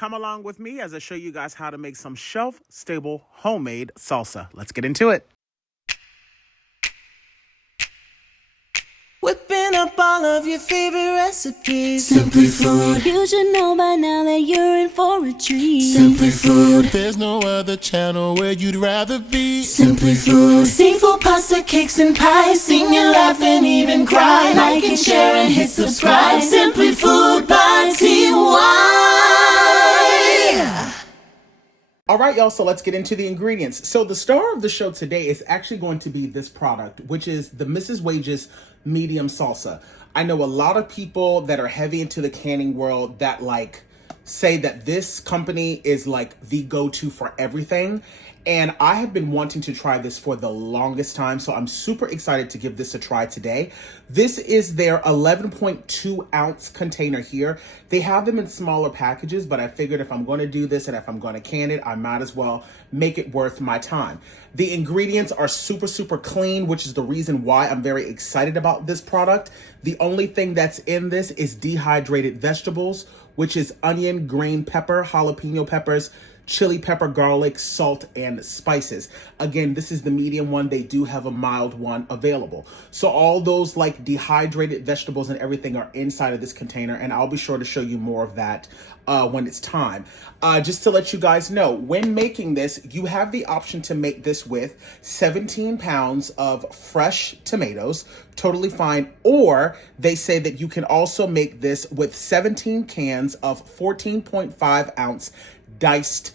Come along with me as I show you guys how to make some shelf-stable homemade salsa. Let's get into it. Whipping up all of your favorite recipes. Simply Food. You should know by now that you're in for a treat. Simply Food. There's no other channel where you'd rather be. Simply Food. Seafood, pasta, cakes, and pies. Sing and laugh and even cry. Like and share and hit subscribe. Simply Food by TY. All right, y'all, so let's get into the ingredients. So the star of the show today is actually going to be this product, which is the Mrs. Wages medium salsa. I know a lot of people that are heavy into the canning world that say that this company is like the go-to for everything. And I have been wanting to try this for the longest time, so I'm super excited to give this a try today. This is their 11.2 ounce container here. They have them in smaller packages, but I figured if I'm going to do this and if I'm going to can it, I might as well make it worth my time. The ingredients are super clean, which is the reason why I'm very excited about this product. The only thing that's in this is dehydrated vegetables, which is onion, green pepper, jalapeno peppers, chili pepper, garlic, salt, and spices. Again, this is the medium one. They do have a mild one available. So all those like dehydrated vegetables and everything are inside of this container, and I'll be sure to show you more of that when it's time. Just to let you guys know, when making this, you have the option to make this with 17 pounds of fresh tomatoes, totally fine. Or they say that you can also make this with 17 cans of 14.5 ounce diced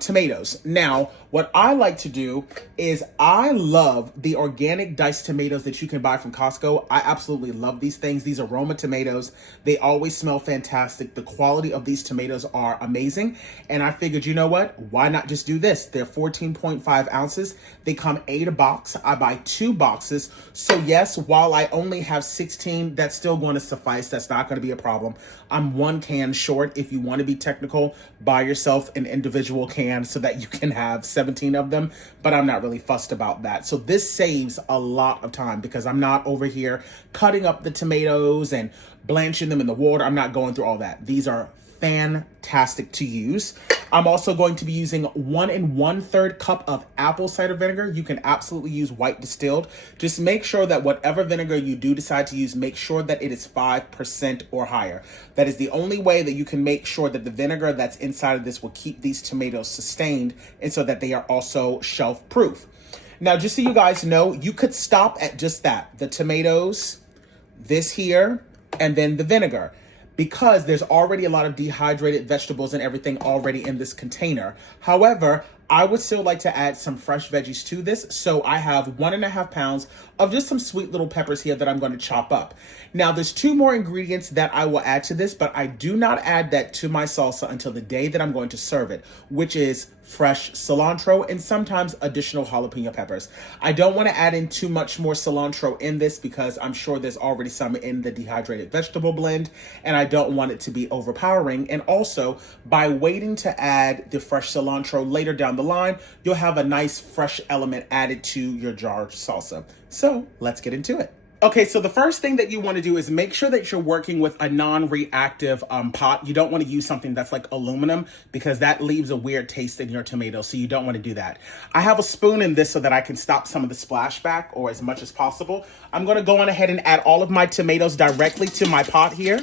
tomatoes. Now, what I like to do is I love the organic diced tomatoes that you can buy from Costco. I absolutely love these things. These aroma tomatoes, they always smell fantastic. The quality of these tomatoes are amazing. And I figured, you know what? Why not just do this? They're 14.5 ounces. They come 8 a box. I buy 2 boxes. So yes, while I only have 16, that's still going to suffice. That's not going to be a problem. I'm 1 can short. If you want to be technical, buy yourself an individual can so that you can have 17 of them, but I'm not really fussed about that. So this saves a lot of time because I'm not over here cutting up the tomatoes and blanching them in the water. I'm not going through all that. These are fantastic to use. I'm also going to be using 1 1/3 cup of apple cider vinegar. You can absolutely use white distilled. Just make sure that whatever vinegar you do decide to use, make sure that it is 5% or higher. That is the only way that you can make sure that the vinegar that's inside of this will keep these tomatoes sustained and so that they are also shelf proof. Now, just so you guys know, you could stop at just that, the tomatoes, this here, and then the vinegar, because there's already a lot of dehydrated vegetables and everything already in this container. However, I would still like to add some fresh veggies to this. So I have 1.5 pounds of just some sweet little peppers here that I'm going to chop up. Now there's 2 more ingredients that I will add to this, but I do not add that to my salsa until the day that I'm going to serve it, which is fresh cilantro and sometimes additional jalapeno peppers. I don't want to add in too much more cilantro in this because I'm sure there's already some in the dehydrated vegetable blend and I don't want it to be overpowering. And also, by waiting to add the fresh cilantro later down the line, you'll have a nice fresh element added to your jar salsa. So let's get into it. Okay, so the first thing that you want to do is make sure that you're working with a non-reactive pot. You don't want to use something that's like aluminum because that leaves a weird taste in your tomatoes, so you don't want to do that. I have a spoon in this so that I can stop some of the splashback or as much as possible. I'm going to go on ahead and add all of my tomatoes directly to my pot here.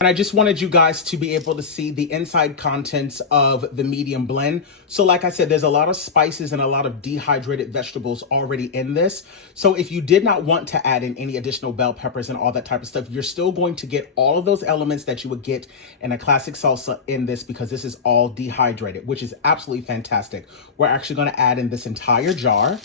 And I just wanted you guys to be able to see the inside contents of the medium blend. So like I said, there's a lot of spices and a lot of dehydrated vegetables already in this. So if you did not want to add in any additional bell peppers and all that type of stuff, you're still going to get all of those elements that you would get in a classic salsa in this because this is all dehydrated, which is absolutely fantastic. We're actually going to add in this entire jar.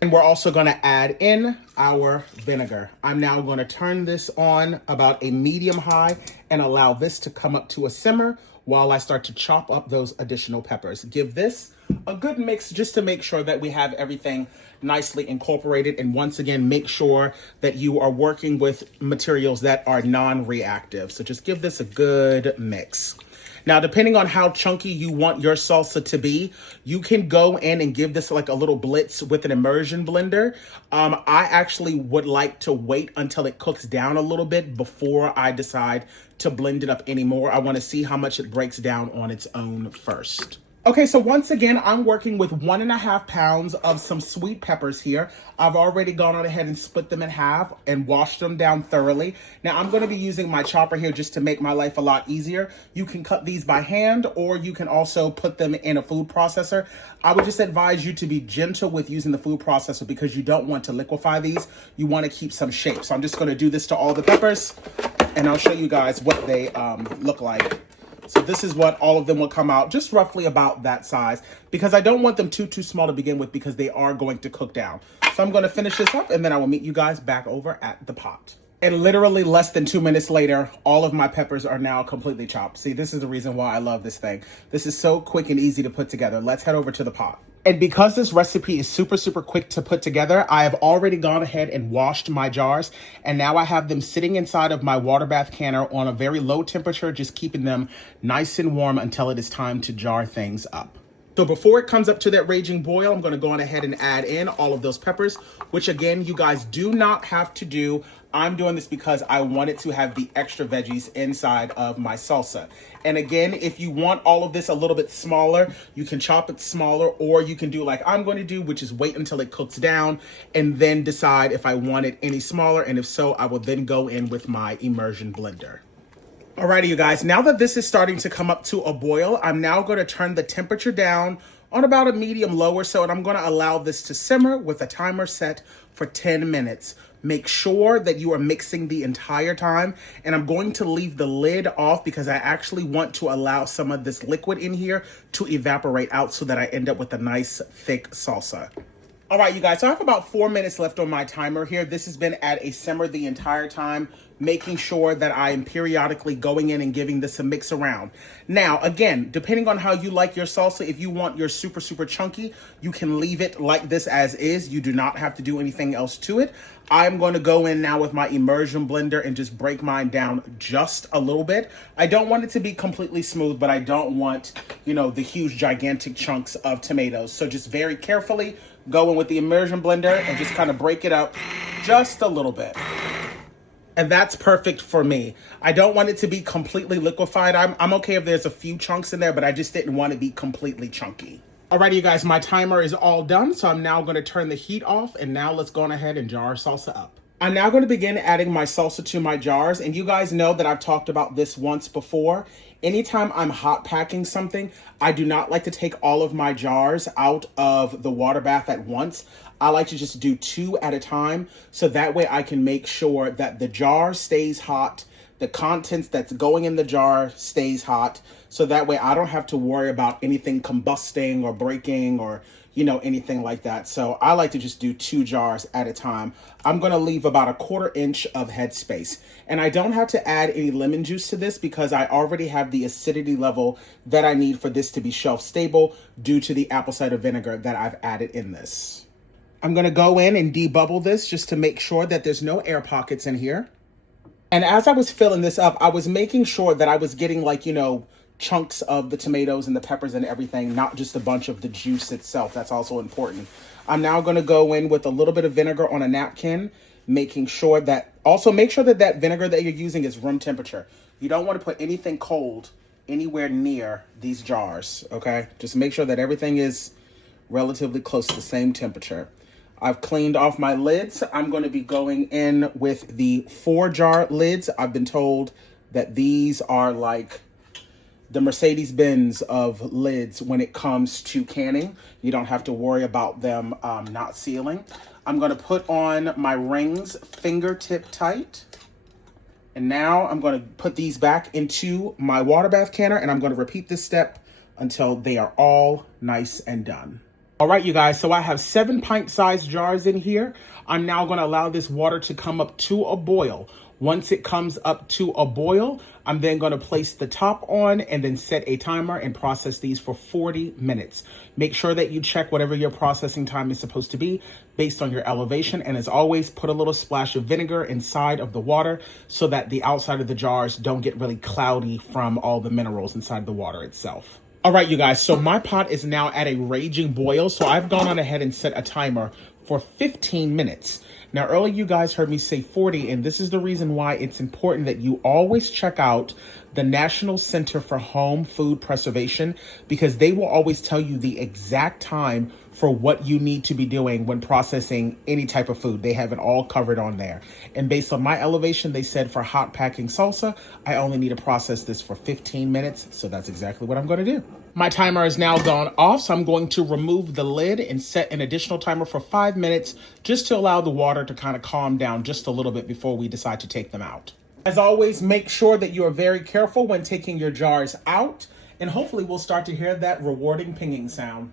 And we're also going to add in our vinegar. I'm now going to turn this on about a medium high and allow this to come up to a simmer while I start to chop up those additional peppers. Give this a good mix just to make sure that we have everything nicely incorporated. And once again, make sure that you are working with materials that are non-reactive. So just give this a good mix. Now, depending on how chunky you want your salsa to be, you can go in and give this like a little blitz with an immersion blender. I actually would like to wait until it cooks down a little bit before I decide to blend it up anymore. I want to see how much it breaks down on its own first. Okay, so once again, I'm working with 1.5 pounds of some sweet peppers here. I've already gone on ahead and split them in half and washed them down thoroughly. Now I'm gonna be using my chopper here just to make my life a lot easier. You can cut these by hand, or you can also put them in a food processor. I would just advise you to be gentle with using the food processor because you don't want to liquefy these. You wanna keep some shape. So I'm just gonna do this to all the peppers and I'll show you guys what they look like. So this is what all of them will come out, just roughly about that size, because I don't want them too small to begin with because they are going to cook down. So I'm going to finish this up and then I will meet you guys back over at the pot. And literally less than 2 minutes later, all of my peppers are now completely chopped. See, this is the reason why I love this thing. This is so quick and easy to put together. Let's head over to the pot. And because this recipe is super quick to put together, I have already gone ahead and washed my jars. And now I have them sitting inside of my water bath canner on a very low temperature, just keeping them nice and warm until it is time to jar things up. So before it comes up to that raging boil, I'm going to go on ahead and add in all of those peppers, which again, you guys do not have to do. I'm doing this because I wanted to have the extra veggies inside of my salsa. And again, if you want all of this a little bit smaller, you can chop it smaller, or you can do like I'm going to do, which is wait until it cooks down and then decide if I want it any smaller. And if so, I will then go in with my immersion blender. Alrighty, you guys, now that this is starting to come up to a boil, I'm now going to turn the temperature down on about a medium low or so, and I'm going to allow this to simmer with a timer set for 10 minutes. Make sure that you are mixing the entire time, and I'm going to leave the lid off because I actually want to allow some of this liquid in here to evaporate out so that I end up with a nice thick salsa. All right, you guys, so I have about 4 minutes left on my timer here. This has been at a simmer the entire time, making sure that I am periodically going in and giving this a mix around. Now, again, depending on how you like your salsa, if you want your super chunky, you can leave it like this as is. You do not have to do anything else to it. I'm going to go in now with my immersion blender and just break mine down just a little bit. I don't want it to be completely smooth, but I don't want, you know, the huge gigantic chunks of tomatoes. So just very carefully go in with the immersion blender and just kind of break it up just a little bit. And that's perfect for me. I don't want it to be completely liquefied. I'm okay if there's a few chunks in there, but I just didn't want to be completely chunky. Alrighty, you guys, my timer is all done, so I'm now going to turn the heat off, and now let's go on ahead and jar our salsa up. I'm now going to begin adding my salsa to my jars, and you guys know that I've talked about this once before. Anytime I'm hot packing something, I do not like to take all of my jars out of the water bath at once. I like to just do 2 at a time, so that way I can make sure that the jar stays hot, the contents that's going in the jar stays hot, so that way I don't have to worry about anything combusting or breaking or, you know, anything like that. So I like to just do 2 jars at a time. I'm going to leave about a 1/4 inch of headspace. And I don't have to add any lemon juice to this because I already have the acidity level that I need for this to be shelf stable due to the apple cider vinegar that I've added in this. I'm going to go in and debubble this just to make sure that there's no air pockets in here. And as I was filling this up, I was making sure that I was getting, like, you know, chunks of the tomatoes and the peppers and everything, not just a bunch of the juice itself. That's also important. I'm now going to go in with a little bit of vinegar on a napkin, making sure that, also make sure that that vinegar that you're using is room temperature. You don't want to put anything cold anywhere near these jars, okay? Just make sure that everything is relatively close to the same temperature. I've cleaned off my lids. I'm going to be going in with the 4-jar lids. I've been told that these are like the Mercedes-Benz of lids when it comes to canning. You don't have to worry about them not sealing. I'm going to put on my rings fingertip tight. And now I'm going to put these back into my water bath canner, and I'm going to repeat this step until they are all nice and done. All right, you guys, so I have 7 pint-sized jars in here. I'm now going to allow this water to come up to a boil. Once it comes up to a boil, I'm then going to place the top on and then set a timer and process these for 40 minutes. Make sure that you check whatever your processing time is supposed to be based on your elevation. And as always, put a little splash of vinegar inside of the water so that the outside of the jars don't get really cloudy from all the minerals inside the water itself. All right, you guys, so my pot is now at a raging boil. So I've gone on ahead and set a timer for for 15 minutes. Now, earlier you guys heard me say 40, and this is the reason why it's important that you always check out the National Center for Home Food Preservation, because they will always tell you the exact time for what you need to be doing when processing any type of food. They have it all covered on there. And based on my elevation, they said for hot packing salsa, I only need to process this for 15 minutes. So that's exactly what I'm going to do. My timer is now gone off, so I'm going to remove the lid and set an additional timer for 5 minutes just to allow the water to kind of calm down just a little bit before we decide to take them out. As always, make sure that you are very careful when taking your jars out, and hopefully we'll start to hear that rewarding pinging sound.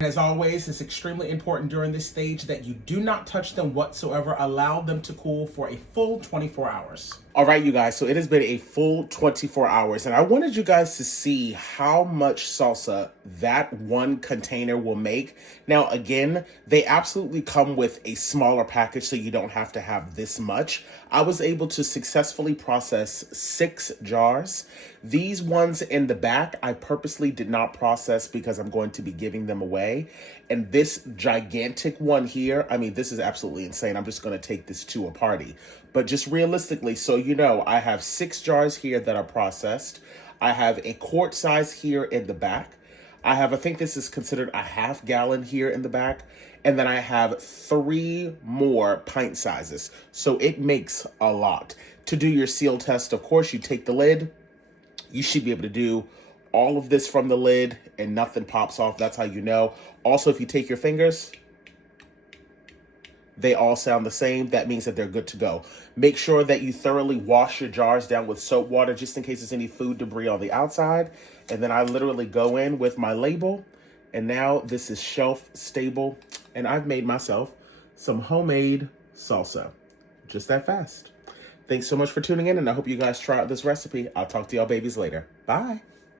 As always, it's extremely important during this stage that you do not touch them whatsoever. Allow them to cool for a full 24 hours. All right, you guys, so it has been a full 24 hours, and I wanted you guys to see how much salsa that one container will make. Now, again, they absolutely come with a smaller package, so you don't have to have this much. I was able to successfully process 6 jars. These ones in the back, I purposely did not process because I'm going to be giving them away. And this gigantic one here, I mean, this is absolutely insane. I'm just going to take this to a party. But just realistically, so you know, I have 6 jars here that are processed. I have a quart size here in the back. I have, I think this is considered a half gallon here in the back. And then I have 3 more pint sizes. So it makes a lot. To do your seal test, of course, you take the lid. You should be able to do all of this from the lid and nothing pops off. That's how you know. Also, if you take your fingers, they all sound the same. That means that they're good to go. Make sure that you thoroughly wash your jars down with soap water just in case there's any food debris on the outside. And then I literally go in with my label. And now this is shelf stable. And I've made myself some homemade salsa. Just that fast. Thanks so much for tuning in, and I hope you guys try out this recipe. I'll talk to y'all babies later. Bye.